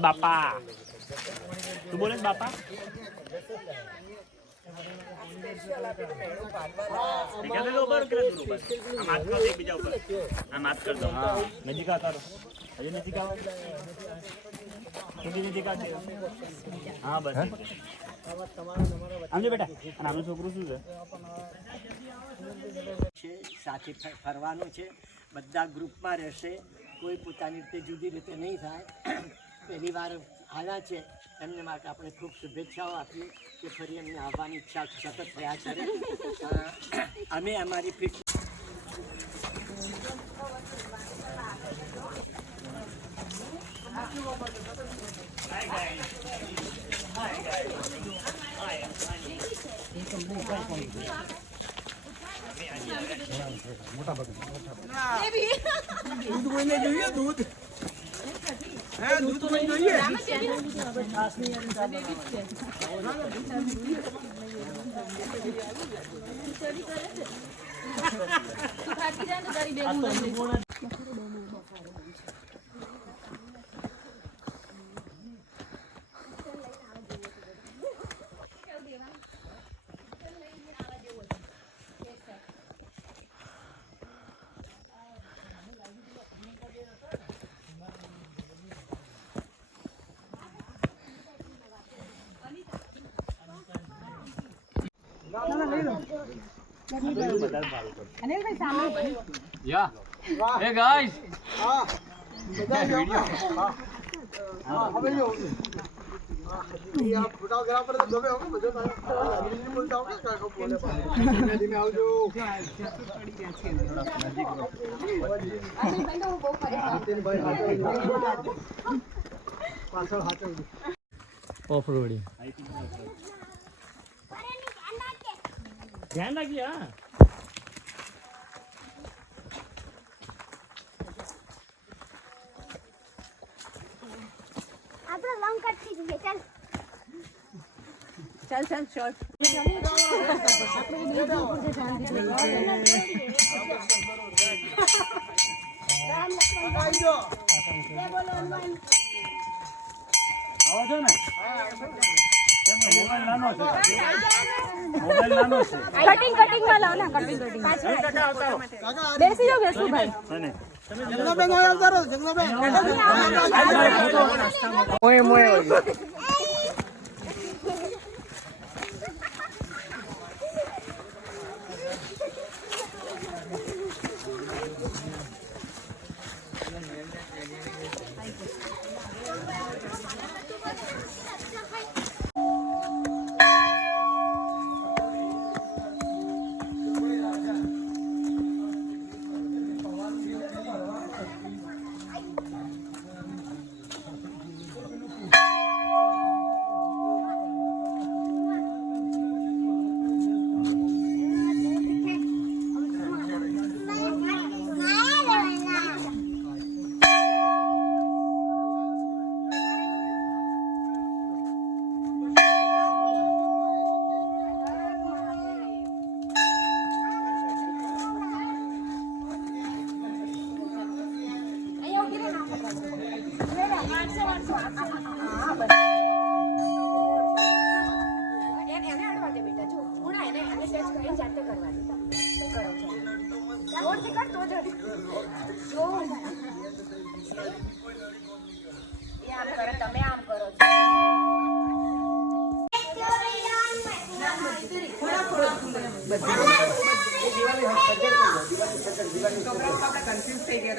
બાપા તું બોલે બાપા નજીક કરો હજી નજીક આવો હા બસ આમજો બેટા અને આમનું છોકરું શું છે સાથે ફરવાનું છે બધા ગ્રુપમાં રહેશે કોઈ પોતાની રીતે જુદી રીતે નહીં થાય પહેલી વાર આવ્યા છે એમને માટે આપણે ખૂબ શુભેચ્છાઓ આપીએ કે ફરી એમને આવવાની ઈચ્છા સતત થયા છે અમે અમારી ફિટ दूध कोઈને જોઈએ दूध હે दूध તો નહીં જોઈએ Yeah. Hey guys. હા બધા વીડિયો હા હવે જો યા ફોટોગ્રાફર તો ગમે હવે બધો નહીં બોલતા હોય કાકો બોલે ધીમે ધીમે આવજો પડી ગયા છે પાછળ હાચવજો ઓફ રોડિંગ ધ્યાન રાખજે હા આપણે લોંગ કટ થઈ ગઈ ચાલ चल चल शॉर्ट કટિંગ કટિંગ માં લાવ ના કટિંગ કટિંગ બેસી જાઓ બેસું ભાઈ જગનાબેન આવતા રહો જગનાબેન મોય મોય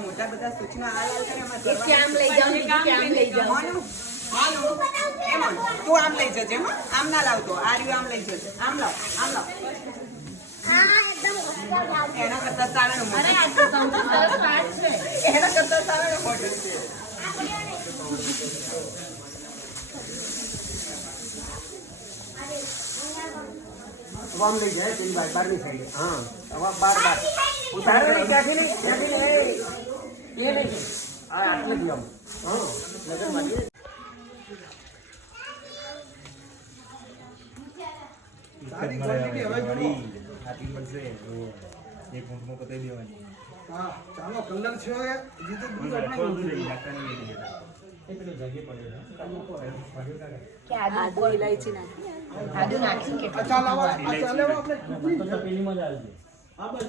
મોટા બધા સૂચના આમ લઈ જાઓ આમ લઈ જાઓ તું આમ લઈ જજે આમ ના લાવતો આ રહ્યું આમ લઈ જજે આમ લાવ એના કરતા સારા એના કરતા સારા મોડલ છે આમ લઈ જાય તેની બારની સાઈડ હા હવે બાર ઉતારે ક્યાંથી નહીં આ આટલે જ આમ હા નજર મારી સારી ક્વોન્ટિટી હવે જોડો આટલી મળશે એક ઊંટમાં પતાવી દેવાની હા ચાલો કલર છે હજી તો દૂધ આપણે આદુ ઇલાયચી નાખી આદુ નાખી કેટલું અચ્છા લાવો અચ્છા લેવો આપણે તપેલીમાં જ આવજે. હા બસ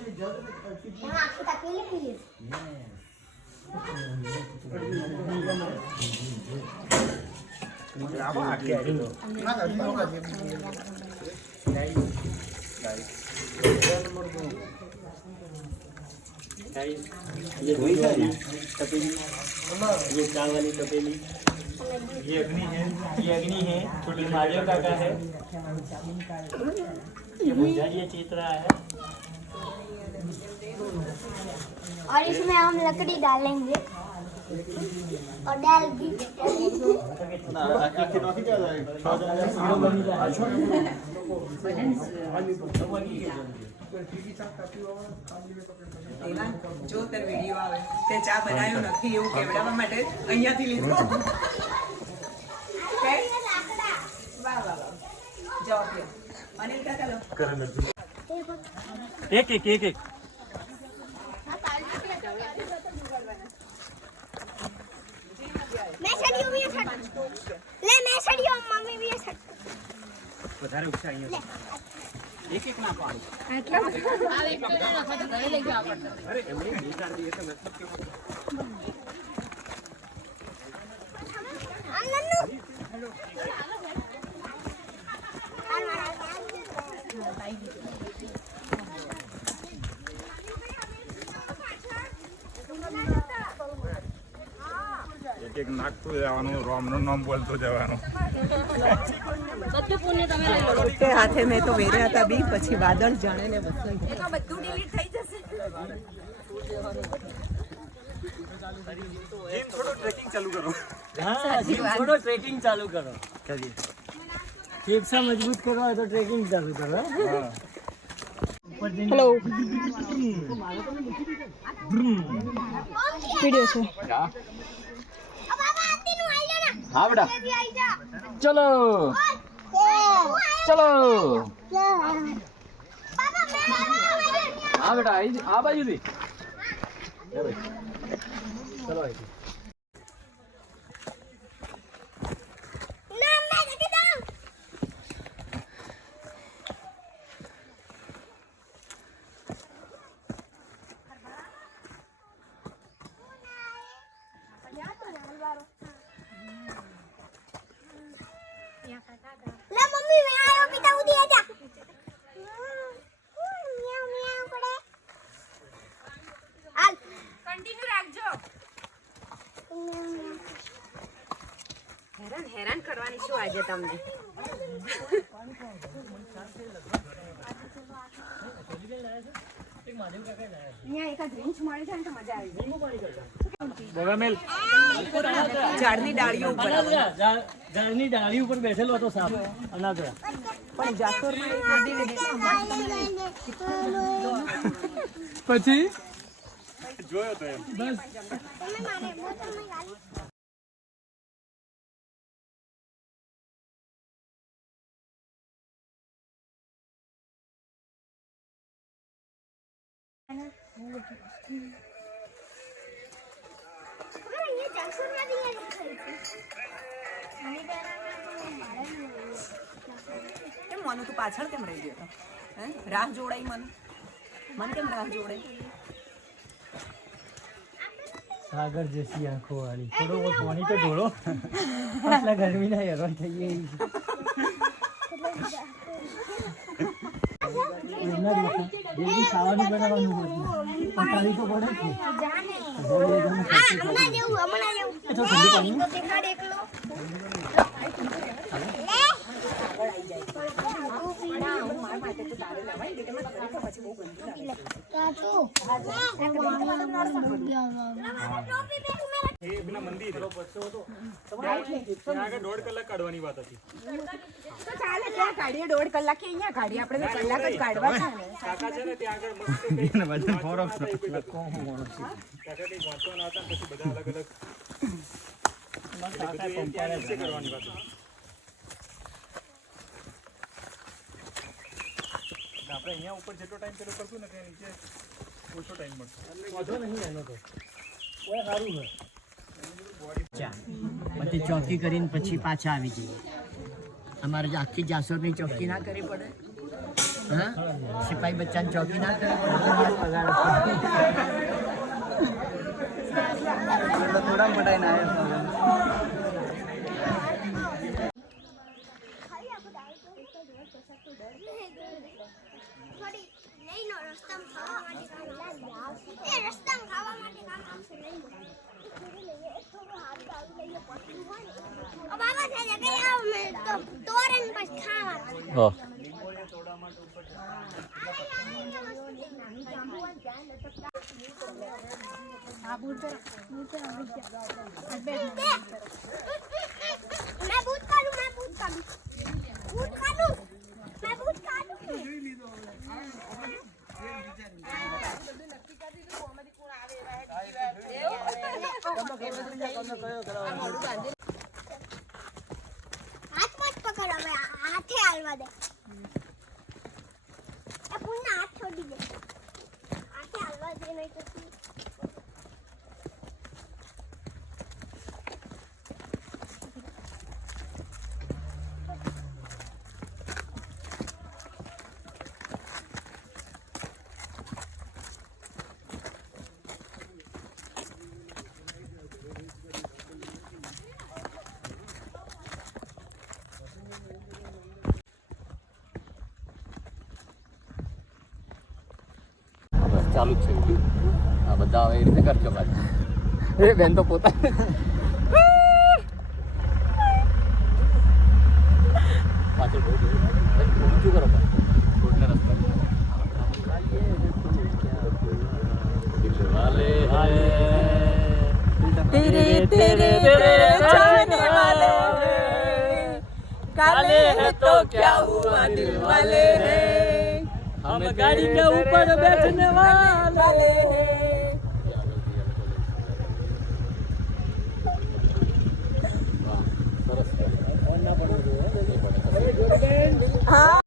ये वही है तपेली, ये चावल वाली तपेली, ये अग्नि है, छोटी महादेव काका है, ये भुजारी चित्रा है। और इसमें हम लकड़ी डालेंगे और डाल दी જો તાર વિડીયો આવે તે ચા બનાવ્યો નથી એવું કેવડાવવા માટે અહીંયાથી લીધો કે વાહ વાહ વાહ જાઓ કે અનિલ કાકા લો एक एक एक एक मैं सड़ियो भी छट ले मैं सड़ियो मम्मी भी छट વધારે ઉછા અહીંયા એક એક ના પાડો આટલા અરે એમની બે ચાર દિવસ મતલબ કે એક એક નાખતું જવાનું, રોમનું નામ બોલતું જવાનું. તે હાથે મેં તો વેર્યા હતા બી પછી વાદળ જાણે ને બધું થોડો ટ્રેકિંગ ચાલુ કરો. હા થોડો ટ્રેકિંગ ચાલુ કરો. ચलिए ફેફસા મજબૂત કરવા હોય તો ટ્રેકિંગ ચાલુ કરો. હેલો વિડિયો છે हाँ बेटा चलो चलो हाँ बेटा आ बाजू थी चलो ला मम्मी मैं आयो पिता उदी आजा मियाओ मियाओ पड़े हाल कंटिन्यू રાખજો હેરાન કરવાની શું આજે તમને અહીંયા એક ડ્રિંક મળે છે ને તો મજા આવી બગામેલ ઝાડની ડાળીઓ ઉપર ઝાડની ડાળી ઉપર બેઠેલો હતો સાપ અનાદરા પણ જાસોરમાં પછી જોયો તો એમ. બસ તમે મારે બોતલ માં ગાલી ये जंक्शन में दिया કેમ મનુ તું પાછળ કેમ રહી ગયો હે રાહ જોડાઈ મન કેમ રાહ જોડાઈ सागर जैसी आंखों वाली थोड़ो वो पानी तो ढोलो आटला गर्मी ना हैरान થઈએ જલ્દી ખાવાનું બનાવવાનું હોય પકાવી તો પડે છે हमारा जेऊ તો ઠંડુ પાણી तो देखा देख लो એ પેલા મંદિર ત્યાં આગળ 1.5 કલાક કાઢવાની વાત હતી. તો ચાલે ત્યાં કાઢીએ 1.5 કલાક કે અહીંયા કાઢીએ આપણે તો કલાક જ કાઢવા છે ને કાકા છે ને ત્યાં આગળ મસ્ત કંઈક કાકા કંઈક વાંચવાના હતા ને પછી બધા અલગ અલગ બધું ત્યાં નીચે કરવાની વાત હતી. આપણે અહીંયા ઉપર જેટલો ટાઈમ પેલો કરશું ને ત્યાં નીચે ઓછો ટાઈમ મળશે. વધો નહીં એનો તો કોઈ સારું છે તે ચોકી કરીને પછી પાછા આવી જઈએ. અમારે આખી જાસોરની ચોકી ના કરવી પડે. હા, સિપાહી બચ્ચાની ચોકી ના કરવી પડે. થોડા પટાઈને આવ્યા હા હાથે હાલવા દે. પૂર્ણ હાથ છોડી દે. હાથે હાલવા દે નહીં તો ચાલુ જ છે. આ બધા હવે એ રીતે કરજો ભાઈ. એ બેન તો પોતા પાછળ બહુ ઊંચું કરો રોડના રસ્તા દિલવાલે तेरे तेरे तेरे जाने वाले काले हैं तो क्या हुआ दिल वाले हैं हम गाड़ी के ऊपर बैठने वाले